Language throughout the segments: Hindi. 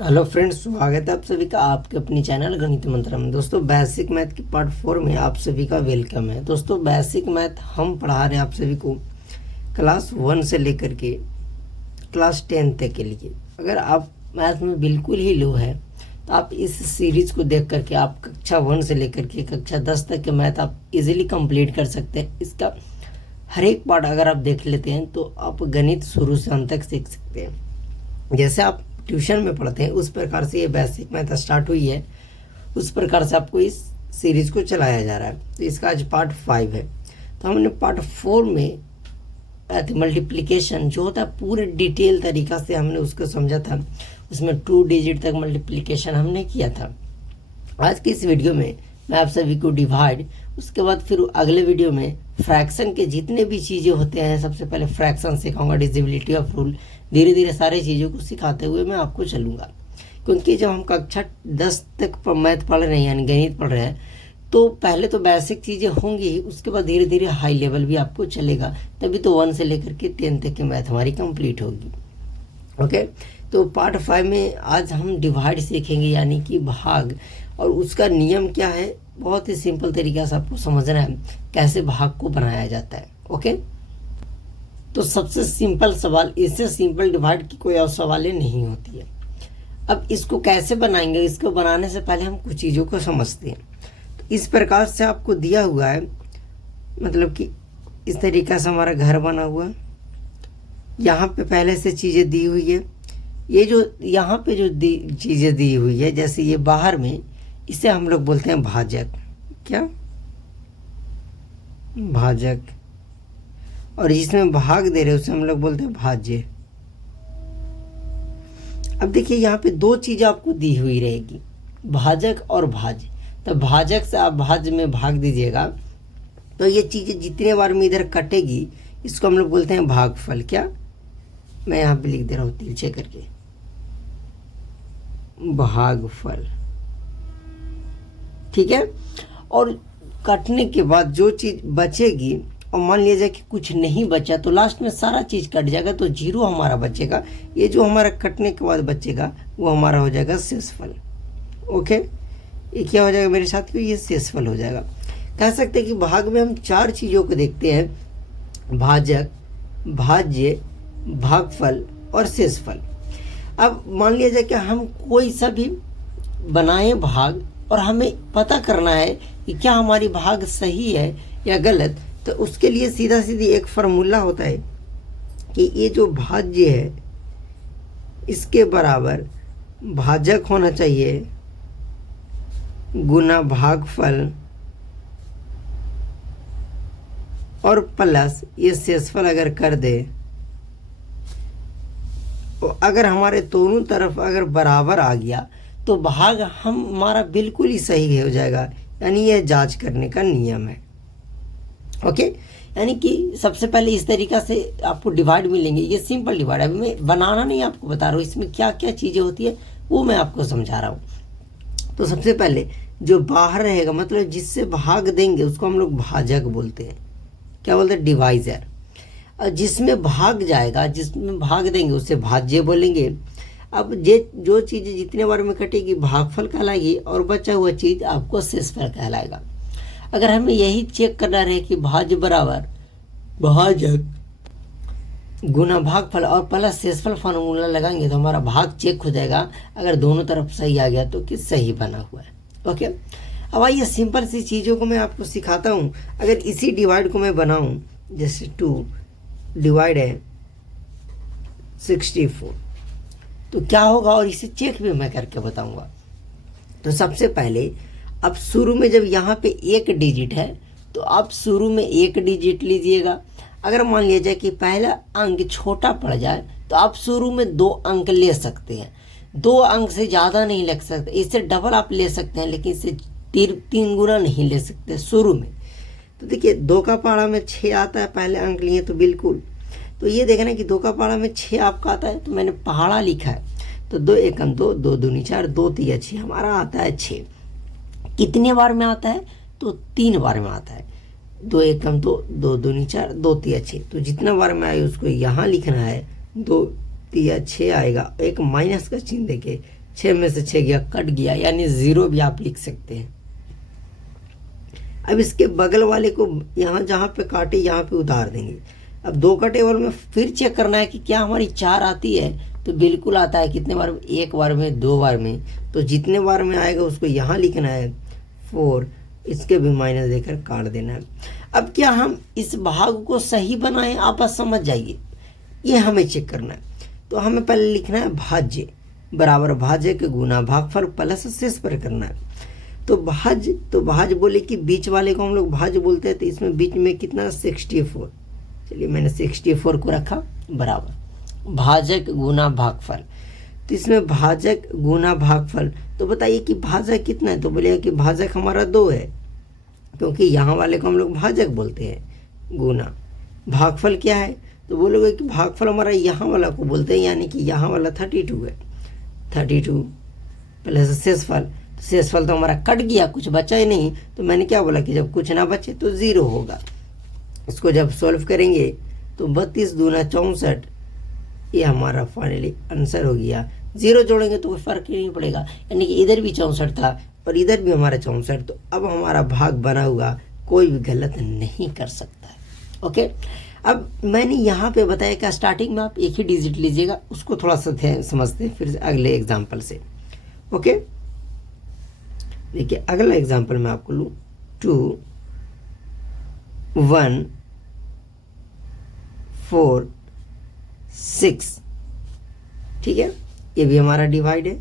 हेलो फ्रेंड्स, स्वागत है आप सभी का आपके अपनी चैनल गणित मंत्र में। दोस्तों, बेसिक मैथ की पार्ट 4 में आप सभी का वेलकम है। दोस्तों, बेसिक मैथ हम पढ़ा रहे हैं आप सभी को क्लास 1 से लेकर के क्लास 10 तक के लिए। अगर आप मैथ में बिल्कुल ही लो है तो आप इस सीरीज को देख करके आप कक्षा 1 से लेकर के कक्षा 10 तक के मैथ आप इजीली कंप्लीट कर सकते हैं। इसका हर एक पार्ट अगर आप देख लेते हैं तो आप गणित शुरू से अंत तक सीख सकते हैं। जैसे आप ट्यूशन में पढ़ते हैं उस प्रकार से ये बेसिक मैथ स्टार्ट हुई है, उस प्रकार से आपको इस सीरीज को चलाया जा रहा है। तो इसका आज पार्ट 5 है। तो हमने पार्ट 4 में मल्टीप्लिकेशन जो होता है पूरे डिटेल तरीका से हमने उसको समझा था। उसमें 2 डिजिट तक मल्टीप्लिकेशन हमने किया था। आज की इस वीडियो में मैं आप सभी को डिवाइड, उसके बाद फिर अगले वीडियो में फ्रैक्शन के जितने भी चीज़ें होते हैं, सबसे पहले फ्रैक्शन सिखाऊंगा, डिविजिबिलिटी ऑफ रूल, धीरे धीरे सारी चीज़ों को सिखाते हुए मैं आपको चलूँगा। क्योंकि जब हम कक्षा 10 तक मैथ पढ़ रहे हैं यानी गणित पढ़ रहे हैं तो पहले तो बेसिक चीज़ें होंगी, उसके बाद धीरे धीरे हाई लेवल भी आपको चलेगा। तभी तो 1 से लेकर के 10 तक की मैथ हमारी कंप्लीट होगी। ओके, तो पार्ट 5 में आज हम डिवाइड सीखेंगे यानी कि भाग, और उसका नियम क्या है बहुत ही सिंपल तरीका से आपको समझना है कैसे भाग को बनाया जाता है। ओके, तो सबसे सिंपल सवाल, इससे सिंपल डिवाइड की कोई और सवालें नहीं होती है। अब इसको कैसे बनाएंगे, इसको बनाने से पहले हम कुछ चीज़ों को समझते हैं। तो इस प्रकार से आपको दिया हुआ है, मतलब कि इस तरीका से हमारा घर बना हुआ है, यहाँ पे पहले से चीज़ें दी हुई है। ये जो यहाँ पे जो चीज़ें दी हुई है, जैसे ये बाहर में, इसे हम लोग बोलते हैं भाजक। क्या? भाजक। और जिसमें भाग दे रहे उसे हम लोग बोलते हैं भाज्य। अब देखिए यहाँ पे 2 चीज़ आपको दी हुई रहेगी, भाजक और भाज्य। तो भाजक से आप भाज्य में भाग दीजिएगा तो ये चीज़ें जितने बार में इधर कटेगी इसको हम लोग बोलते हैं भागफल। क्या? मैं यहाँ पे लिख दे रहा हूँ तिरछे करके, भागफल। ठीक है। और कटने के बाद जो चीज़ बचेगी, और मान लिया जाए कि कुछ नहीं बचा तो लास्ट में सारा चीज़ कट जाएगा तो 0 हमारा बचेगा। ये जो हमारा कटने के बाद बचेगा वो हमारा हो जाएगा शेषफल। ओके, ये क्या हो जाएगा मेरे साथियों? ये शेषफल हो जाएगा। कह सकते हैं कि भाग में हम 4 चीज़ों को देखते हैं, भाजक, भाज्य, भागफल और शेषफल। अब मान लिया जाए कि हम कोई सा भी बनाए भाग और हमें पता करना है कि क्या हमारी भाग सही है या गलत, तो उसके लिए सीधा सीधी एक फार्मूला होता है कि ये जो भाज्य है इसके बराबर भाजक होना चाहिए गुना भागफल और प्लस ये शेषफल अगर कर दे, तो अगर हमारे दोनों तरफ अगर बराबर आ गया तो भाग हमारा बिल्कुल ही सही हो जाएगा। यानी यह जांच करने का नियम है। ओके, यानी कि सबसे पहले इस तरीका से आपको डिवाइड मिलेंगे। ये सिंपल डिवाइड, अभी मैं बनाना नहीं आपको बता रहा हूँ, इसमें क्या क्या चीज़ें होती है वो मैं आपको समझा रहा हूँ। तो सबसे पहले जो बाहर रहेगा, मतलब जिससे भाग देंगे उसको हम लोग भाजक बोलते हैं। क्या बोलते हैं? डिवाइजर। और जिसमें भाग जाएगा, जिसमें भाग देंगे उसे भाज्य बोलेंगे। अब जो चीज़ जितने बार में कटेगी भागफल कहलाएगी और बचा हुआ चीज़ आपको शेषफल कहलाएगा। अगर हमें यही चेक करना रहे कि भाज्य बराबर भाजक गुना भागफल और प्लस शेषफल फार्मूला लगाएंगे तो हमारा भाग चेक हो जाएगा। अगर दोनों तरफ सही आ गया तो कि सही बना हुआ है। ओके, अब आइए सिंपल सी चीज़ों को मैं आपको सिखाता हूँ। अगर इसी डिवाइड को मैं बनाऊँ, जैसे 2 डिवाइड है 64, तो क्या होगा, और इसे चेक भी मैं करके बताऊंगा। तो सबसे पहले अब शुरू में जब यहाँ पे 1 डिजिट है तो आप शुरू में 1 डिजिट लीजिएगा। अगर मान लिया जाए कि पहला अंक छोटा पड़ जाए तो आप शुरू में 2 अंक ले सकते हैं। 2 अंक से ज़्यादा नहीं ले सकते, इससे डबल आप ले सकते हैं, लेकिन इससे 3 गुना नहीं ले सकते शुरू में। तो देखिए 2 का पारा में 6 आता है, पहले अंक लिए तो बिल्कुल। तो ये देखना कि 2 का पारा में 6 आपका आता है, तो मैंने पहाड़ा लिखा है। तो 2 एकम 2, 2 दूनी 4, 2 तिया 6 हमारा आता है 6। कितने बार में आता है? तो 3 बार में आता है। 2 एकम 2, 2 दूनी 4, 2 तिया 6। तो जितना बार में आए उसको यहाँ लिखना है। 2 तिया 6 आएगा, एक माइनस का चिन्ह देके 6 में से 6 गया, कट गया, यानी 0 भी आप लिख सकते हैं। अब इसके बगल वाले को यहाँ जहाँ पे काटे यहाँ पे उतार देंगे। अब 2 का टेबल में फिर चेक करना है कि क्या हमारी 4 आती है, तो बिल्कुल आता है। कितने बार में? 1 बार में, 2 बार में। तो जितने बार में आएगा उसको यहाँ लिखना है 4, इसके भी माइनस देकर काट देना है। अब क्या हम इस भाग को सही बनाएं, आप बस समझ जाइए, ये हमें चेक करना है। तो हमें पहले लिखना है भाज्य बराबर भाज्य के गुना भागफल प्लस शेष पर करना है। तो भाज्य बोले कि बीच वाले को हम लोग भाज्य बोलते हैं, तो इसमें बीच में कितना 64। चलिए मैंने 64 को रखा बराबर भाजक गुना भागफल। तो इसमें भाजक गुना भागफल, तो बताइए कि भाजक कितना है, तो बोलेगा कि भाजक हमारा 2 है, क्योंकि यहाँ वाले को हम लोग भाजक बोलते हैं। गुना भागफल क्या है, तो बोलोगे कि भागफल हमारा यहाँ वाला को बोलते हैं, यानी कि यहाँ वाला 32 है। 32 प्लस शेषफल, तो शेषफल तो हमारा कट गया, कुछ बचा ही नहीं। तो मैंने क्या बोला कि जब कुछ ना बचे तो 0 होगा। इसको जब सॉल्व करेंगे तो 32 दूना 64, ये हमारा फाइनली आंसर हो गया। 0 जोड़ेंगे तो कोई फर्क ही नहीं पड़ेगा, यानी कि इधर भी 64 था और इधर भी हमारा 64। तो अब हमारा भाग बना हुआ, कोई भी गलत नहीं कर सकता है। ओके, अब मैंने यहाँ पे बताया कि स्टार्टिंग में आप एक ही डिजिट लीजिएगा, उसको थोड़ा सा समझते हैं फिर अगले एग्जाम्पल से। ओके, देखिए अगला एग्जाम्पल मैं आपको लूँ 2 1 4 6, ठीक है, ये भी हमारा डिवाइड है।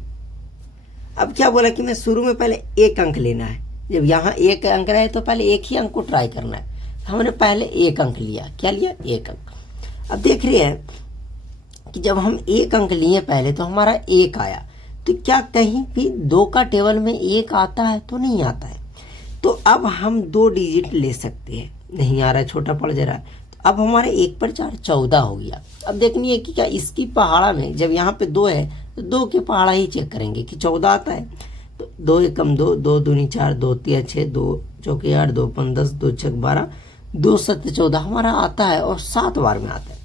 अब क्या बोला कि मैं शुरू में पहले 1 अंक लेना है। जब यहाँ 1 अंक रहे तो पहले एक ही अंक को ट्राई करना है। हमने पहले 1 अंक लिया, क्या लिया? 1 अंक। अब देख रहे हैं कि जब हम 1 अंक लिए पहले तो हमारा 1 आया, तो क्या कहीं भी 2 का टेबल में 1 आता है? तो नहीं आता है। तो अब हम 2 डिजिट ले सकते हैं, नहीं आ रहा है, छोटा पड़ जा रहा है। तो अब हमारे 1 पर 4 14 हो गया। अब देखनी है कि क्या इसकी पहाड़ा में, जब यहाँ पे 2 है तो 2 के पहाड़ा ही चेक करेंगे कि 14 आता है। तो 2 एकम 2, 2 दूनी 4, 2 तिया 6, 2 चौके 8, 2 5 10, 2 छक 12, 2 7 14 हमारा आता है, और 7 बार में आता है।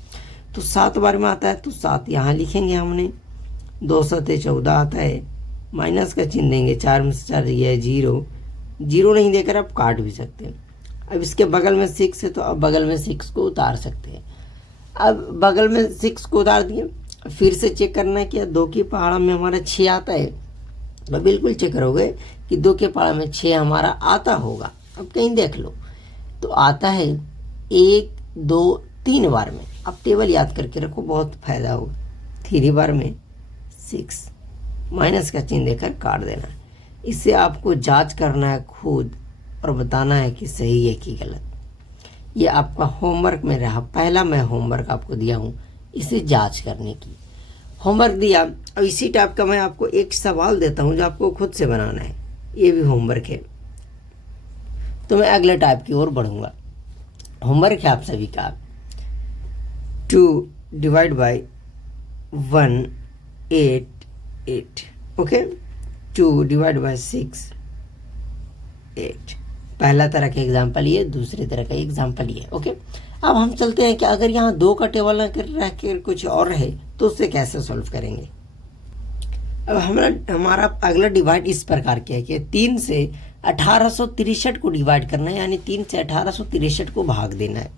तो 7 बार में आता है तो 7 यहाँ लिखेंगे हमने। 2 7 14 आता है, माइनस का चिन्ह देंगे, 4 में से 4 ये है 0। 0 नहीं देकर आप काट भी सकते हैं। अब इसके बगल में 6 है, तो अब बगल में 6 को उतार सकते हैं। अब बगल में 6 को उतार दिए, फिर से चेक करना है कि 2 की पहाड़ा में हमारा 6 आता है। तो बिल्कुल चेक करोगे कि 2 के पहाड़ा में 6 हमारा आता होगा। अब कहीं देख लो तो आता है 1 2 3 बार में। अब टेबल याद करके रखो, बहुत फायदा होगा। 3 बार में 6, माइनस का चिन्ह देकर काट देना है। इससे आपको जांच करना है खुद और बताना है कि सही है कि गलत। ये आपका होमवर्क में रहा, पहला मैं होमवर्क आपको दिया हूँ इसे जांच करने की। होमवर्क दिया, अब इसी टाइप का मैं आपको एक सवाल देता हूँ जो आपको खुद से बनाना है, ये भी होमवर्क है। तो मैं अगले टाइप की ओर बढ़ूंगा। होमवर्क है आप सभी का 2 divide by 1 8 8। Okay, 2 divide by 6 8। पहला तरह का एग्जाम्पल ये, दूसरे तरह का एग्जाम्पल ये। ओके, अब हम चलते हैं कि अगर यहाँ 2 का टेबल रह कर कुछ और रहे तो उससे कैसे सॉल्व करेंगे। अब हमारा अगला डिवाइड इस प्रकार किया है कि 3 से 1863 को डिवाइड करना है, यानी 3 से 1863 को भाग देना है।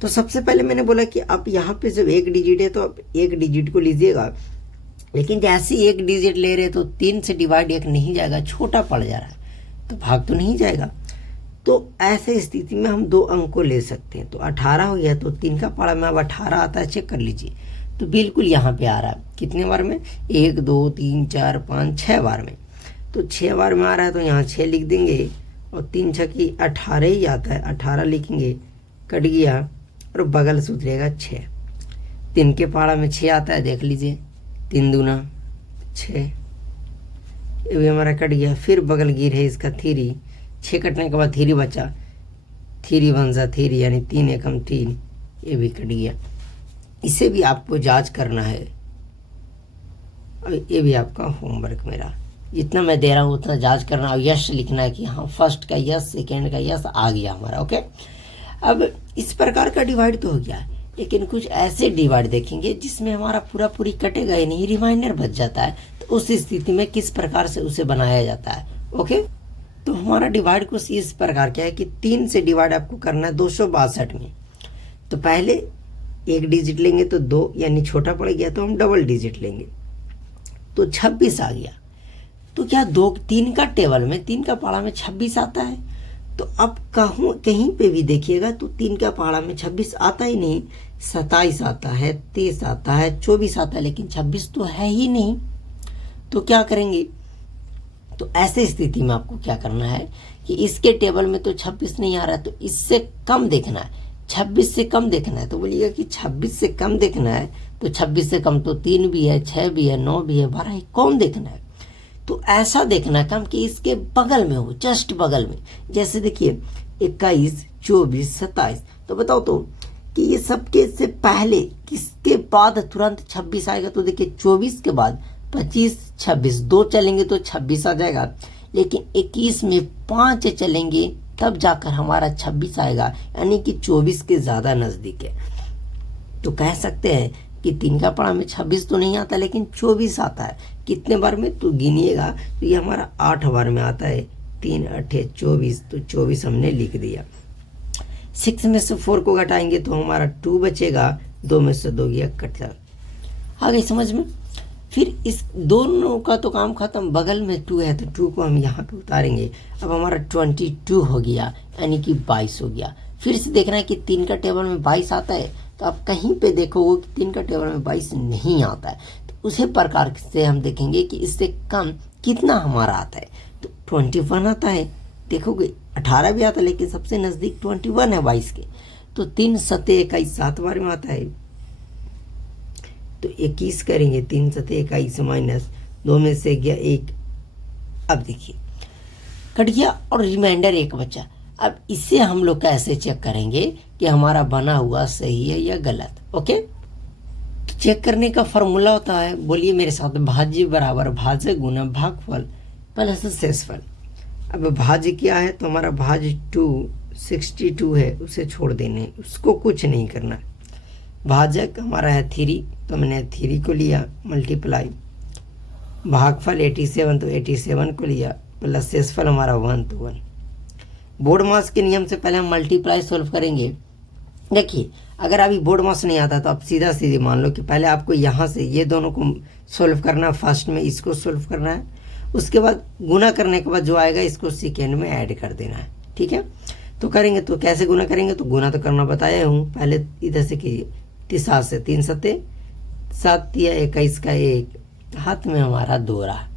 तो सबसे पहले मैंने बोला कि आप यहाँ पे जब 1 डिजिट है तो आप 1 डिजिट को लीजिएगा, लेकिन जैसे 1 डिजिट ले रहे तो 3 से डिवाइड 1 नहीं जाएगा, छोटा पड़ जा रहा है, तो भाग तो नहीं जाएगा। तो ऐसे स्थिति में हम 2 अंक को ले सकते हैं। तो 18 हो गया, तो 3 का पहाड़ा में अब 18 आता है, चेक कर लीजिए। तो बिल्कुल यहाँ पे आ रहा है, कितने बार में? 1 2 3 4 5 6 बार में। तो 6 बार में आ रहा है तो यहाँ 6 लिख देंगे, और 3 छकी 18 ही आता है, 18 लिखेंगे, कट गया, और बगल से उतरेगा 6। 3 के पहाड़ा में 6 आता है, देख लीजिए, 3 दूना 6, ये भी हमारा कट गया। फिर बगल गिर है इसका 3, 6 कटने के बाद 3 बचा, 3 1 3, यानी 3 एकम 3, ये भी कट गया। इसे भी आपको जांच करना है, और ये भी आपका होमवर्क मेरा, जितना मैं दे रहा हूँ उतना जांच करना और यस लिखना है कि हाँ फर्स्ट का यस, सेकेंड का यस आ गया हमारा। ओके, अब इस प्रकार का डिवाइड तो हो गया, लेकिन कुछ ऐसे डिवाइड देखेंगे जिसमें हमारा पूरा पूरी कटेगा ही नहीं, रिमाइंडर बच जाता है, तो उस स्थिति में किस प्रकार से उसे बनाया जाता है। ओके, तो हमारा डिवाइड को इस प्रकार क्या है कि 3 से डिवाइड आपको करना है 262 में। तो पहले एक डिजिट लेंगे तो 2 यानी छोटा पड़ गया, तो हम डबल डिजिट लेंगे तो 26 आ गया। तो क्या 3 का टेबल में 3 का पहाड़ा में 26 आता है? तो अब कहीं पे भी देखिएगा तो 3 का पहाड़ा में 26 आता ही नहीं, 27 आता है, 23 आता है, 24 आता है, लेकिन 26 तो है ही नहीं। तो क्या करेंगे? तो ऐसे स्थिति में आपको क्या करना है कि इसके टेबल में तो 26 नहीं आ रहा है, तो इससे कम देखना है, 26 से कम देखना है। तो बोलिएगा कि 26 से कम देखना है, तो 26 से कम तो 3 भी है, 6 भी है, 9 भी है, 12 है, कौन देखना है? तो ऐसा देखना है कम कि इसके बगल में हो, जस्ट बगल में। जैसे देखिए 21, 24, 27, तो बताओ तो कि ये सबके से पहले किसके बाद तुरंत 26 आएगा? तो देखिए 24 के बाद 25, 26, 2 चलेंगे तो 26 आ जाएगा, लेकिन 21 में 5 चलेंगे तब जाकर हमारा 26 आएगा, यानी कि 24 के ज़्यादा नज़दीक है। तो कह सकते हैं कि 3 का पहाड़ा में 26 तो नहीं आता, लेकिन 24 आता है। कितने बार में? तो गिनिएगा तो ये हमारा 8 बार में आता है। 3 8 24, तो 24 हमने लिख दिया। 6 में से 4 को घटाएंगे तो हमारा 2 बचेगा, 2 में से 2 गया, कट आ गई समझ में। फिर इस दोनों का तो काम खत्म, बगल में 2 है तो 2 को हम यहाँ पे उतारेंगे। अब हमारा 22 हो गया, यानी कि 22 हो गया। फिर से देखना है कि 3 का टेबल में 22 आता है, तो आप कहीं पे देखोगे कि 3 का टेबल में 22 नहीं आता है, तो उसी प्रकार से हम देखेंगे कि इससे कम कितना हमारा आता है। तो 21 आता है, देखोगे 18 भी आता है, लेकिन सबसे नज़दीक 21 है 22 के। तो 3 सते 21, 7 बार में आता है, तो 21 करेंगे। 3 सते 21 माइनस 2 में से गया 1। अब देखिए कट गया और रिमाइंडर 1 बचा। अब इसे हम लोग कैसे चेक करेंगे कि हमारा बना हुआ सही है या गलत? ओके, तो चेक करने का फॉर्मूला होता है, बोलिए मेरे साथ, भाज्य बराबर भाज्य गुना भागफल प्लस शेषफल। अब भाज्य क्या है? तो हमारा भाज्य 262 है, उसे छोड़ देने, उसको कुछ नहीं करना। भाजक हमारा है 3, तो मैंने 3 को लिया मल्टीप्लाई, भागफल 87 तो 87 को लिया, प्लस शेषफल हमारा 1 तो 1। बोर्ड मास के नियम से पहले हम मल्टीप्लाई सोल्व करेंगे। देखिए अगर अभी बोर्ड मास नहीं आता तो आप सीधा सीधे मान लो कि पहले आपको यहाँ से ये दोनों को सोल्व करना, फर्स्ट में इसको सोल्व करना है, उसके बाद गुना करने के बाद जो आएगा इसको सेकेंड में ऐड कर देना है। ठीक है, तो करेंगे तो कैसे गुना करेंगे? तो गुना तो करना बताया हूँ, पहले इधर से कीजिए। 3 से 3 सते 7 या 21 का 1, हाथ में हमारा 2 रहा,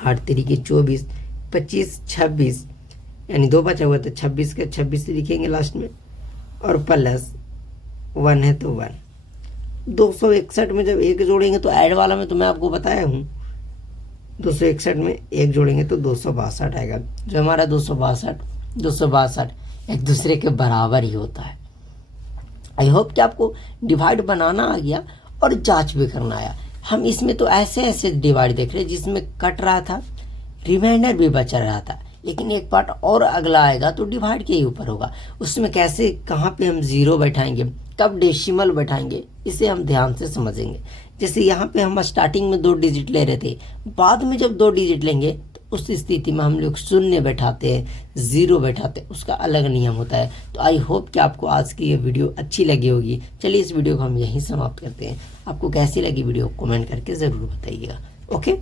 8 3 24, 25 26, यानी 2 बचा हुआ, तो 26 का 26 लिखेंगे लास्ट में, और प्लस 1 है तो 1। 261 में जब 1 जोड़ेंगे तो ऐड वाला में तो मैं आपको बताया हूँ, 261 में 1 जोड़ेंगे तो 262 आएगा। जो हमारा 262 एक दूसरे के बराबर ही होता है। आई होप कि आपको डिवाइड बनाना आ गया और जांच भी करना आया। हम इसमें तो ऐसे डिवाइड देख रहे हैं जिसमें कट रहा था, रिमाइंडर भी बचा रहा था, लेकिन एक पार्ट और अगला आएगा तो डिवाइड के ही ऊपर होगा। उसमें कैसे, कहाँ पे हम 0 बैठाएंगे, कब डेसिमल बैठाएंगे, इसे हम ध्यान से समझेंगे। जैसे यहाँ पे हम स्टार्टिंग में 2 डिजिट ले रहे थे, बाद में जब 2 डिजिट लेंगे तो उस स्थिति में हम लोग 0 बैठाते हैं, 0 बैठाते हैं, उसका अलग नियम होता है। तो आई होप कि आपको आज की ये वीडियो अच्छी लगी होगी। चलिए इस वीडियो को हम यहीं समाप्त करते हैं। आपको कैसी लगी वीडियो कमेंट करके ज़रूर बताइएगा। ओके।